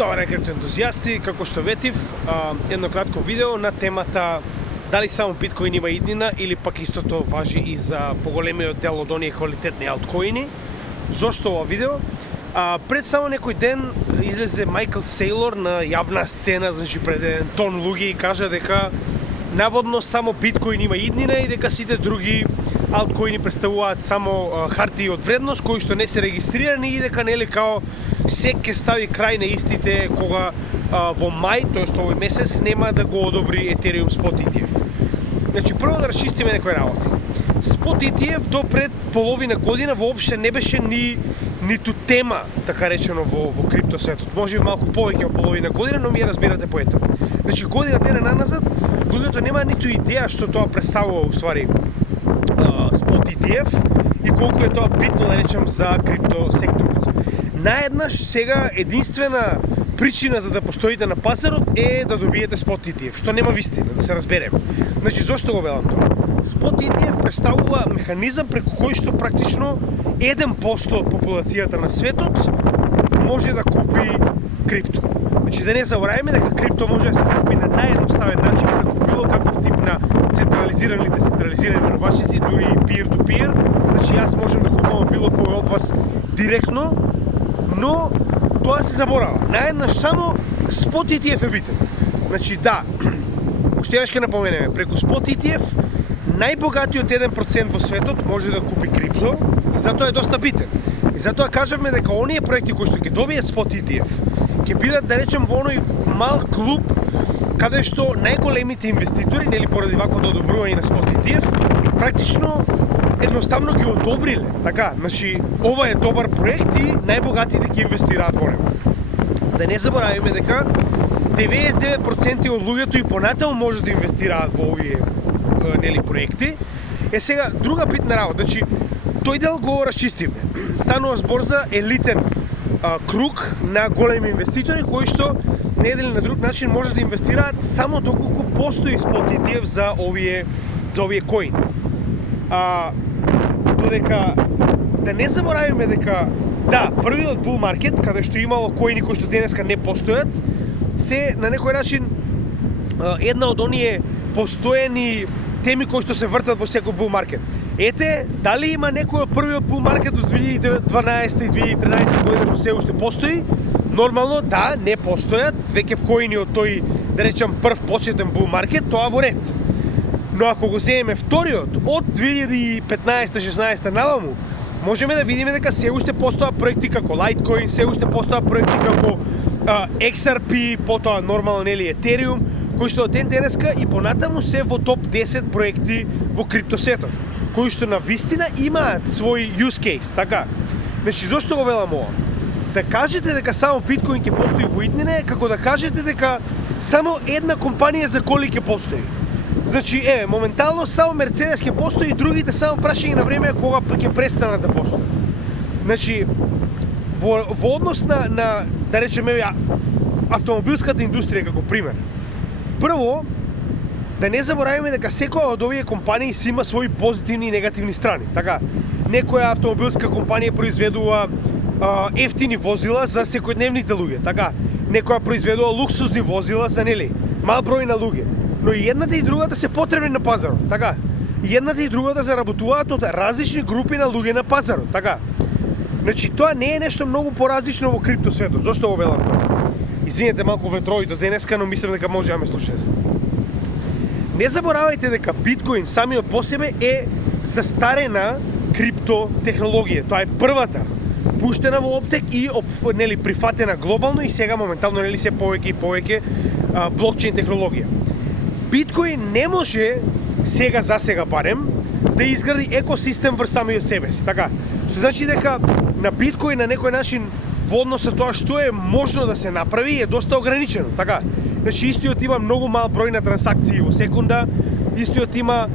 Добре, криптоентузијасти, како што ветив, едно кратко видео на темата дали само биткоин има иднина или пак истото важи и за поголемиот дел од оние квалитетни алткоини. Зошто ова видео? Пред само некој ден излезе Майкл Сейлор на јавна сцена, значи пред еден тон луѓе и кажа дека наводно само биткоин има иднина и дека сите други алткоини представуваат само хартии од вредност кои што не се регистрирани и дека нели као се ќе стави крај на истите кога во мај, тоест овој месец, нема да го одобри Ethereum Spot ETF. Значи прво да расчистиме некои работи. Spot ETF до пред половина година воопште не беше ниту тема, така речено, во криптосветот. Може би малку повеќе од половина година, но ми ја разбирате поетапно. Значи година дена наназад луѓето нема ниту идеја што тоа представува уствари Spot ETF и колку е тоа битно, да речем, за крипто секторот. Наеднаш сега единствена причина за да постоите на пазарот е да добиете Spot ETF, што нема вистина, да се разбереме. Значи зошто го велам тоа? Spot ETF представува механизам преку кој што практично 1% од популацијата на светот може да купи крипто. Значи да не забораваме дека крипто може да се купи на наједноставен начин преку било каков тип на централизирани или децентрализирани превачници, дури и peer-to-peer. Значи јас можам да купувам било кој од вас директно, но тоа се заборава. Наеднаш само Spot ETF е битен. Значи да, уште еднаш ќе напоменеме, преку Spot ETF најбогатиот 1% во светот може да купи крипто и затоа е доста битен. И затоа кажавме дека оние проекти кои што ќе добијат Spot ETF ќе бидат, да речем, во оној мал клуб каде што најголемите инвеститори, нели поради ваквото одобрување на Spot ETF, практично едноставно ги одобриле. Така, значи ова е добар проект и најбогатите ќе инвестираат во него. Да не забораваме дека 99% од луѓето и понатаму може да инвестираат во овие нели проекти. Сега друга битна работа, значи тој дел го расчистиме. Станува збор за елитен круг на големи инвеститори кои што на еден или на друг начин може да инвестираат само доколку постои Spot ETF за овие коини. Додека да не забораваме дека да, првиот bull market каде што имало коини кои што денеска не постојат, се на некој начин една од оние постојани теми кои што се вртат во секој bull market. Ете, дали има некој од првиот bull market од 2012 и 2013 година што се уште постои? Нормално, да, не постојат веќе коини од тој, да речам, прв почетен bull market, тоа во ред. Но ако го земеме вториот, од 2015-16 наваму, можеме да видиме дека се уште постојат проекти како Litecoin, се уште постојат проекти како XRP, потоа нормално нели Ethereum, кои што од ден денеска и понатаму се во топ 10 проекти во криптосветот, кои што на вистина имаат свој use case, така. Значи зошто го велам ова? Да кажете дека само биткоин ќе постои во иднина е како да кажете дека само една компанија за коли ќе постои. Значи, моментално само Мерцедес ќе постои и другите само прашање на време кога ќе престанат да постојат. Значи, во однос на да речеме автомобилската индустрија како пример. Прво, да не забораваме дека секоја од овие компании си има своји позитивни и негативни страни. Така, некоја автомобилска компанија произведува ефтини возила за секојдневните луѓе. Така, некоја произведува луксузни возила за нели мал број на луѓе. Но и едната и другата се потребни на пазарот, така. И едната и другата заработуваат од различни групи на луѓе на пазарот, така. Значи тоа не е нешто многу поразлично во криптосветот. Зошто го велам тоа? Извинете малку ветрови до денеска, но мислам дека може да ме слушате. Не заборавајте дека биткоин самиот по себе е застарена криптотехнологија. Тоа е првата пуштена во оптек и нели прифатена глобално и сега моментално нели се повеќе и повеќе блокчейн технологија. Биткоин не може сега за сега барем да изгради екосистем врз самиот себе си, така. Што значи дека на биткоин на некој начин во однос со тоа што е можно да се направи е доста ограничено, така. Значи истиот има многу мал број на трансакции во секунда, истиот има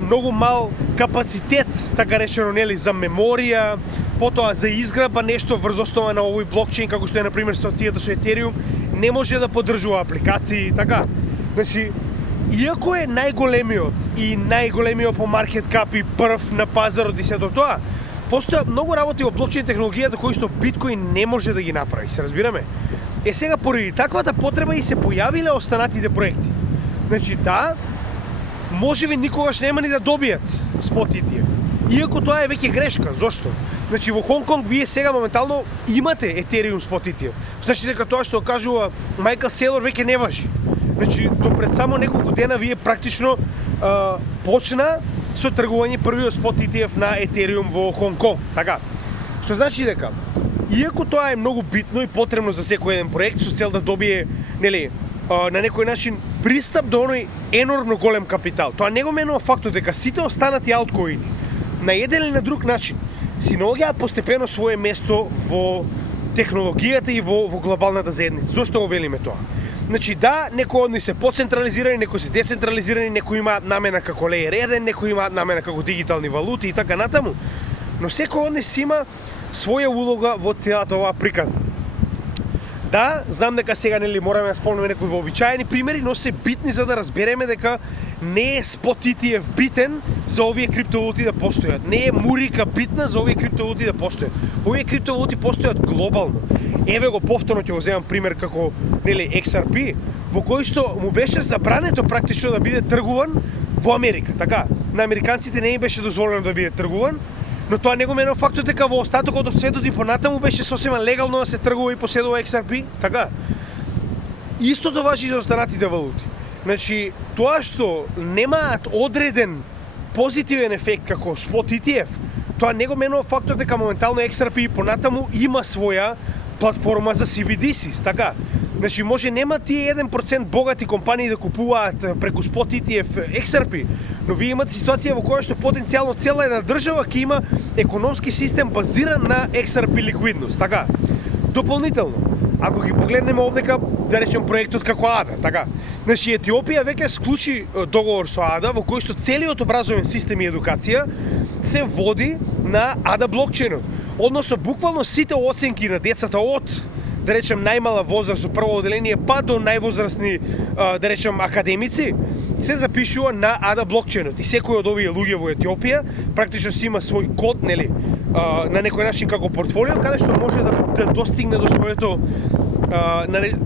многу мал капацитет, така речено нели, за меморија, потоа за изградба нешто врз основа на овој блокчейн како што е на пример ситуацијата со Ethereum, не може да поддржува апликации, така. Значи иако е најголемиот и најголемиот по маркет кап и прв на пазарот и сето тоа, постојат многу работи во блокчейн технологијата кои што биткоин не може да ги направи, се разбираме. Сега поради таквата потреба и се појавиле останатите проекти. Значи да, можеби никогаш нема ни да добијат спот ETF. Иако тоа е веќе грешка. Зошто? Значи во Хонг Конг вие сега моментално имате Ethereum спот ETF. Значи дека тоа што кажува Майкл Сейлор веќе не важи. Значи до пред само неколку дена вие практично почна со тргување првиот спот ETF на Ethereum во Хонг Конг. Така. Што значи дека иако тоа е многу битно и потребно за секој еден проект со цел да добие, нели, на некој начин пристап до оној енормно голем капитал. Тоа не го менува фактот дека сите останати алткоини на еден или на друг начин си наоѓаат постепено свое место во технологијата и во глобалната заедница. Зошто го велиме тоа? Значи да, некои од нив се поцентрализирани, некои се децентрализирани, некои имаат намена како Layer 1, некои имаат намена како дигитални валути и така натаму. Но секој од нив си има своја улога во целата оваа приказна. Да, знам дека сега нели мораме да спомнеме некои вообичаени примери, но се битни за да разбереме дека не е спот ETF битен за овие криптовалути да постојат. Не е мурика битна за овие криптовалути да постојат. Овие криптовалути постојат глобално. Еве го повторно ќе го земам пример како нели XRP, во кој што му беше забрането практично да биде тргуван во Америка. Така, на американците не им беше дозволено да биде тргуван, но тоа не го менува фактот дека во остатокот од светот и понатаму беше сосема легално да се тргува и поседува XRP. Така. Истото важи за останатите валути. Значи, тоа што немаат одреден позитивен ефект како спот ETF, тоа не го менува фактот дека моментално XRP и понатаму има своја платформа за CBDCs, така. Значи, може нема тие 1% богати компании да купуваат преку спот ETF XRP, но вие имате ситуација во која што потенцијално цела една држава ќе има економски систем базиран на XRP ликвидност, така. Дополнително, ако ги погледнеме овдека, да речем проектот како ADA, така. Значи, Етиопија веќе склучи договор со ADA во кој што целиот образовен систем и едукација се води на ADA блокчейнот. Односно, буквално сите оценки на децата од, да речем, најмала возраст од прво оделение па до највозрастни, да речем, академици, се запишува на ADA блокчейнот. И секој од овие луѓе во Етиопија практично си има свој код, нели, на некој начин како портфолио, каде што може да достигне до своето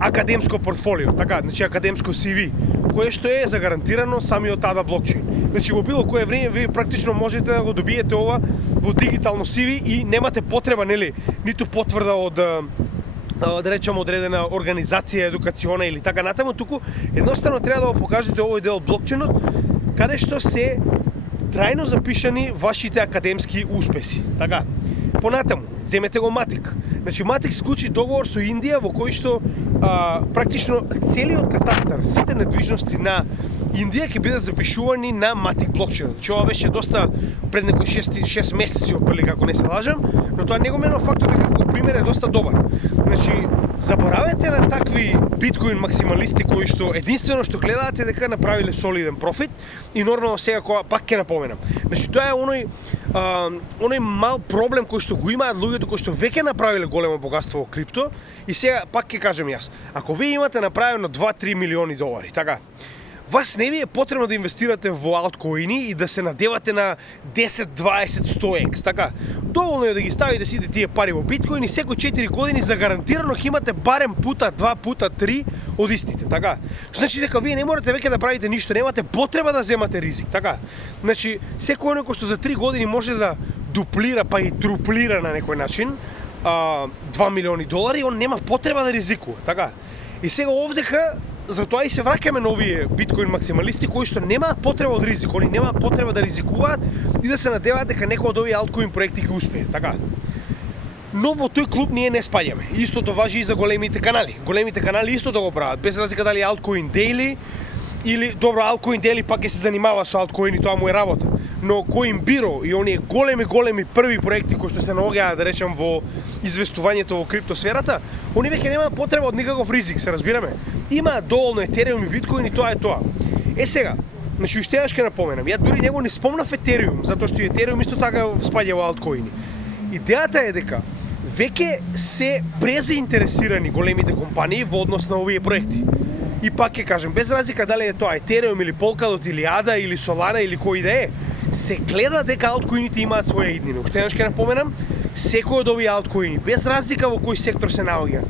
академско портфолио, така, значи академско CV, кое што е загарантирано самиот ADA блокчейн. Значи во било кое време вие практично можете да го добиете ова во дигитално CV и немате потреба, нели, ниту потврда од да речем одредена организација едукациона или така натаму, туку едноставно треба да го покажете овој дел од блокчейнот каде што се трајно запишани вашите академски успеси. Така. Понатаму, земете го Матик. Значи Матик склучи договор со Индија во кој што практично целиот катастар, сите недвижности на Индија ќе бидат запишувани на Матик блокчейнот. Значи ова беше доста пред некои 6 месеци отприлика, ако не се лажам, но тоа не го менува фактот дека како пример е доста добар. Значи, заборавете на такви биткоин максималисти кои што единствено што гледаат е дека направиле солиден профит и нормално сега кога пак ќе напоменам. Значи тоа е оној мал проблем кој што го имаат луѓето кои што веќе направиле големо богатство во крипто и сега пак ќе кажем јас. Ако вие имате направено 2-3 милиони долари, така, вас не ви е потребно да инвестирате во алткоини и да се надевате на 10, 20, 100x, така. Доволно е да ги ставите сите тие пари во биткоин и секој 4 години загарантирано ќе имате барем пута, 2 пута, 3 од истите, така. Значи дека вие не можете веќе да правите ништо, немате потреба да земате ризик, така. Значи, секој оној кој што за 3 години може да дуплира па и труплира на некој начин 2 милиони долари, он нема потреба да ризикува, така. И сега овдека затоа и се враќаме на овие биткоин максималисти кои што немаат потреба од ризик, они немаат потреба да ризикуваат и да се надеваат дека некој од овие алткоин проекти ќе успее, така. Но во тој клуб ние не спаѓаме. Истото важи и за големите канали. Големите канали истото го прават, без разлика дали Altcoin Daily или добро Altcoin Daily пак ќе се занимава со алткоини, тоа му е работа. Но Coinbiro и оние големи први проекти кои што се наоѓаат, да речем, во известувањето во криптосферата, они веќе немаат потреба од никаков ризик, се разбираме. Имаат доволно Ethereum и Bitcoin и тоа е тоа. Сега, значи уште еднаш ќе напоменам, ја дури него не спомнав Ethereum, затоа што и Ethereum исто така спаѓа во алткоини. Идејата е дека веќе се презаинтересирани големите компании во однос на овие проекти. И пак ќе кажем, без разлика дали е тоа Ethereum или Polkadot или ADA или Solana или кој да е, се гледа дека алткоините имаат своја иднина. Уште еднаш ќе напоменам, секој од овие алткоини, без разлика во кој сектор се наоѓа,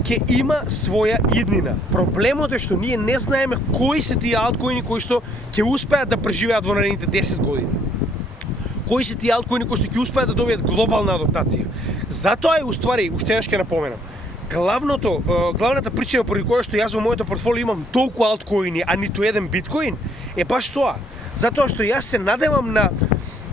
ќе има своја иднина. Проблемот е што ние не знаеме кои се тие алткоини кои што ќе успеат да преживеат во наредните 10 години. Кои се тие алткоини кои што ќе успеат да добијат глобална адаптација. Затоа е уствари, уште еднаш ќе напоменам, главната причина поради која што јас во моето портфолио имам толку алткоини, а ниту еден биткоин, е баш тоа. Затоа што јас се надевам на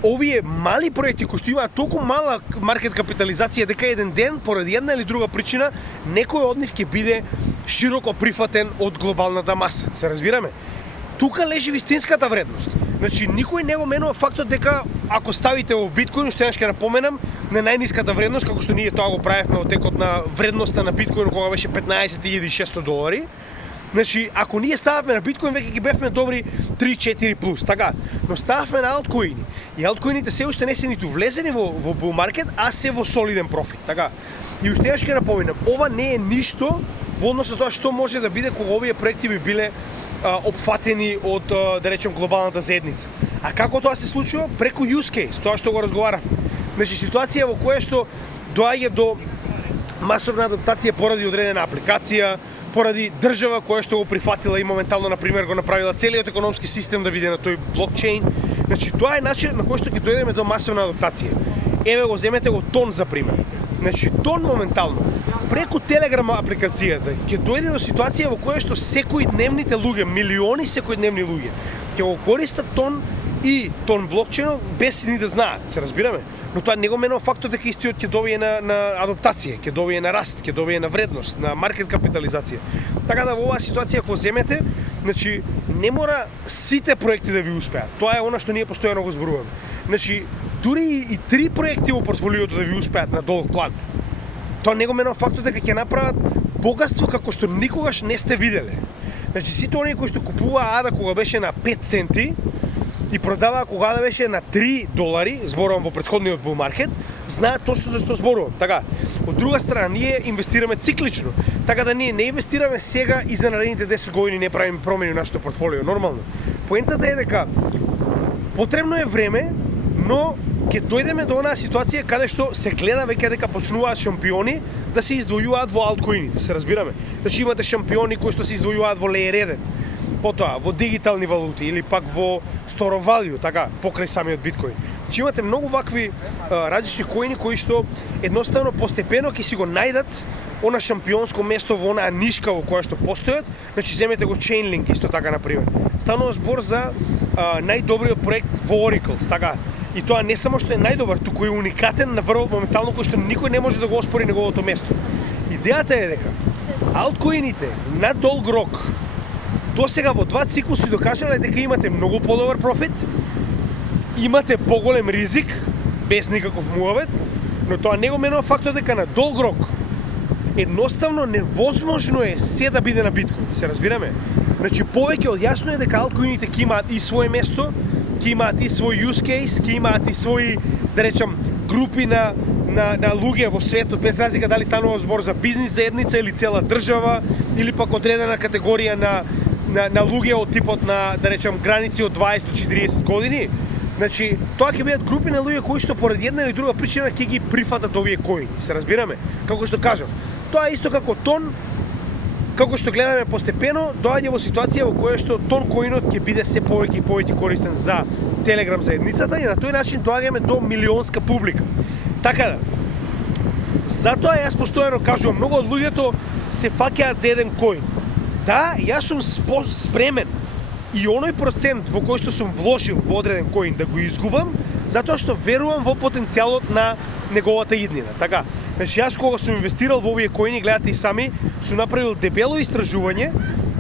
овие мали проекти кои што имаат толку мала маркет капитализација дека еден ден, поради една или друга причина, некој од нив ќе биде широко прифатен од глобалната маса. Се разбираме? Тука лежи вистинската вредност. Значи, никој не го менува фактот дека ако ставите во биткоин, уште еднаш ќе напоменам, на најниската вредност, како што ние тоа го правевме од текот на вредноста на биткоин кога беше $15,600, значи, ако ние стававме на биткоин, веќе ги бевме добри 3-4 плюс, така. Но стававме на алткоини. И алткоините се уште не се ниту влезени во bull market, а се во солиден профит, така. И уште еднаш ќе напоменам, ова не е ништо во однос на тоа што може да биде кога овие проекти би биле опфатени од, да речем, глобалната заедница. А како тоа се случува? Преку use case, тоа што го разговаравме. Значи, ситуација во која што доаѓа до масовна адаптација поради одредена апликација, поради држава која што го прифатила и моментално, например, го направила целиот економски систем да биде на тој блокчейн. Значи, тоа е начин на кој што ќе дојдеме до масовна адаптација. Еве го, земете го Тон за пример. Значи, Тон моментално, преку Телеграм апликацијата, ќе дојде до ситуација во која што секојдневните луѓе, милиони секојдневни луѓе, ќе го користат Тон и Тон блокчейнот без ни да знаат, се разбираме? Но тоа не го менува фактот дека истиот ќе добие на адаптација, ќе добие на раст, ќе добие на вредност, на маркет капитализација. Така да во оваа ситуација ако земете, значи не мора сите проекти да ви успеат. Тоа е она што ние постојано го зборуваме. Значи дури и 3 проекти во портфолиото да ви успеат на долг план, тоа не го менува фактот дека ќе направат богатство како што никогаш не сте виделе. Значи сите оние кои што купуваа ада кога беше на 5 центи и продаваа кога да беше на $3, зборувам во претходниот bull market, знаат точно за што зборувам. Така, од друга страна, ние инвестираме циклично, така да ние не инвестираме сега и за наредните 10 години не правиме промени во нашето портфолио, нормално. Поентата е дека потребно е време, но ќе дојдеме до онаа ситуација каде што се гледа веќе дека почнуваат шампиони да се издвојуваат во алткоините, се разбираме. Значи имате шампиони кои што се издвојуваат во Layer 1, потоа во дигитални валути или пак во store of value, така, покрај самиот биткоин. Значи имате многу вакви различни коини кои што едноставно постепено ќе си го најдат она шампионско место во онаа нишка во која што постојат. Значи земете го Chainlink исто така на пример. Станува збор за најдобриот проект во Oracle, така. И тоа не само што е најдобар, туку е уникатен на врвот моментално кој што никој не може да го оспори неговото место. Идејата е дека алткоините на долг рок до сега во 2 циклуси докажале дека имате многу подобар профит, имате поголем ризик, без никаков муавет, но тоа не го менува фактот дека на долг рок едноставно невозможно е се да биде на биткоин, се разбираме? Значи повеќе од јасно е дека алткоините ќе имаат и свое место, ќе имаат и свој use case, ќе имаат и своји, да речам, групи на луѓе во светот, без разлика дали станува збор за бизнис заедница или цела држава, или пак одредена категорија на луѓе од типот на, да речам, граници од 20 до 40 години. Значи, тоа ќе бидат групи на луѓе кои што поради една или друга причина ќе ги прифатат овие коини, се разбираме? Како што кажав, тоа е исто како Тон, како што гледаме постепено, доаѓа во ситуација во која што Тон коинот ќе биде се повеќе и повеќе користен за Телеграм заедницата и на тој начин доаѓаме до милионска публика. Така да, затоа јас постојано кажувам, многу од луѓето се фаќаат за еден коин. Да, јас сум спремен и оној процент во кој што сум вложил во одреден коин да го изгубам, затоа што верувам во потенцијалот на неговата иднина. Така, значи јас кога сум инвестирал во овие коини, гледате и сами, сум направил дебело истражување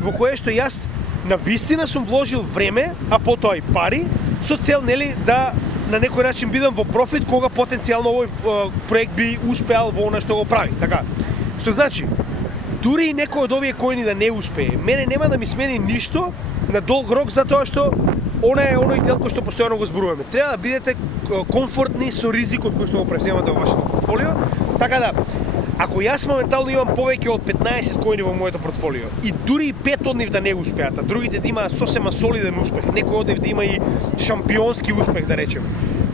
во кое што јас на вистина сум вложил време, а потоа и пари, со цел нели да на некој начин бидам во профит кога потенцијално овој проект би успеал во она што го прави. Така, што значи, дури и некој од овие коини да не успее, мене нема да ми смени ништо на долг рок затоа што она е оној дел кој што постојано го зборуваме. Треба да бидете комфортни со ризикот кој што го преземате во вашето портфолио. Така да, ако јас моментално имам повеќе од 15 коини во моето портфолио и дури и 5 од нив да не успеат, а другите да имаат сосема солиден успех, некој од нив да има и шампионски успех, да речеме,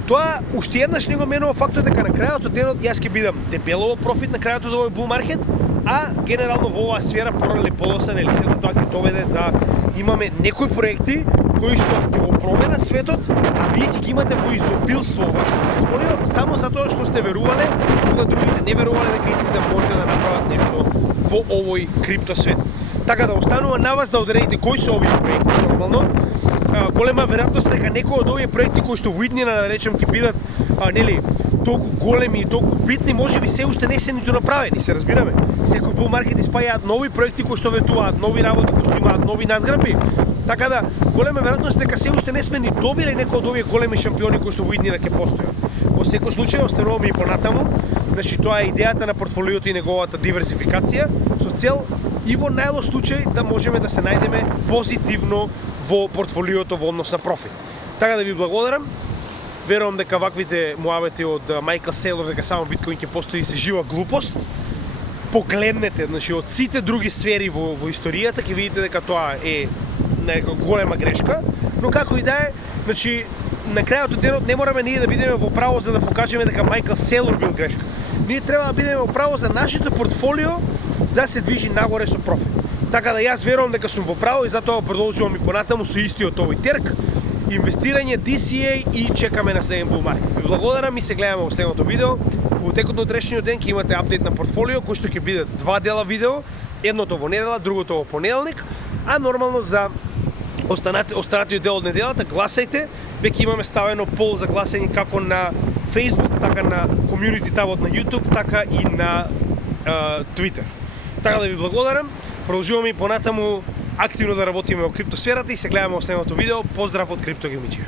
тоа уште еднаш не го менува фактот дека на крајот од денот јас ќе бидам дебело во профит на крајот од овој bull market, А генерално во оваа сфера порано или подоцна или сето тоа ќе доведе да имаме некои проекти кои што ќе го променат светот, а вие ќе ги имате во изобилство во вашето портфолио само затоа што сте верувале, кога другите не верувале дека истите може да направат нешто во овој крипто свет. Така да останува на вас да одредите кои се овие проекти нормално. Голема веројатност дека некои од овие проекти кои што во иднина да речем ќе бидат нели толку големи и толку битни, можеби се уште не се ниту направени, се разбираме. Секој bull market испаѓаат нови проекти кои што ветуваат, нови работи кои што имаат нови надграби. Така да голема веројатност дека се уште не сме ни добиле некои од овие големи шампиони кои што во иднина ќе постојат. Во секој случај остануваме и понатаму. Значи тоа е идејата на портфолиото и неговата диверсификација со цел и во најлош случај да можеме да се најдеме позитивно во портфолиото во однос на профит. Така да ви благодарам. Верувам дека ваквите муавети од Майкл Сейлор дека само биткоин ќе постои се жива глупост. Погледнете, значи од сите други сфери во историјата ќе видите дека тоа е нека голема грешка, но како и да е, значи на крајот од денот не мораме ние да бидеме во право за да покажеме дека Майкл Сейлор бил грешка. Ние треба да бидеме во право за нашето портфолио да се движи нагоре со профит. Така да јас верувам дека сум во право и затоа продолжувам и понатаму со истиот овој терк. Инвестирање DCA и чекаме на следен bull market. Ви благодарам и се гледаме во следното видео. Во текот на утрешниот ден ќе имате апдейт на портфолио кој што ќе биде 2 дела видео, едното во недела, другото во понеделник, а нормално за останатиот дел од неделата гласајте. Веќе имаме ставено пол за гласање како на Facebook, така на community табот на YouTube, така и на Twitter. Така да ви благодарам. Продолжуваме и понатаму активно да работиме во криптосферата и се гледаме во следното видео. Поздрав од Криптогемичија.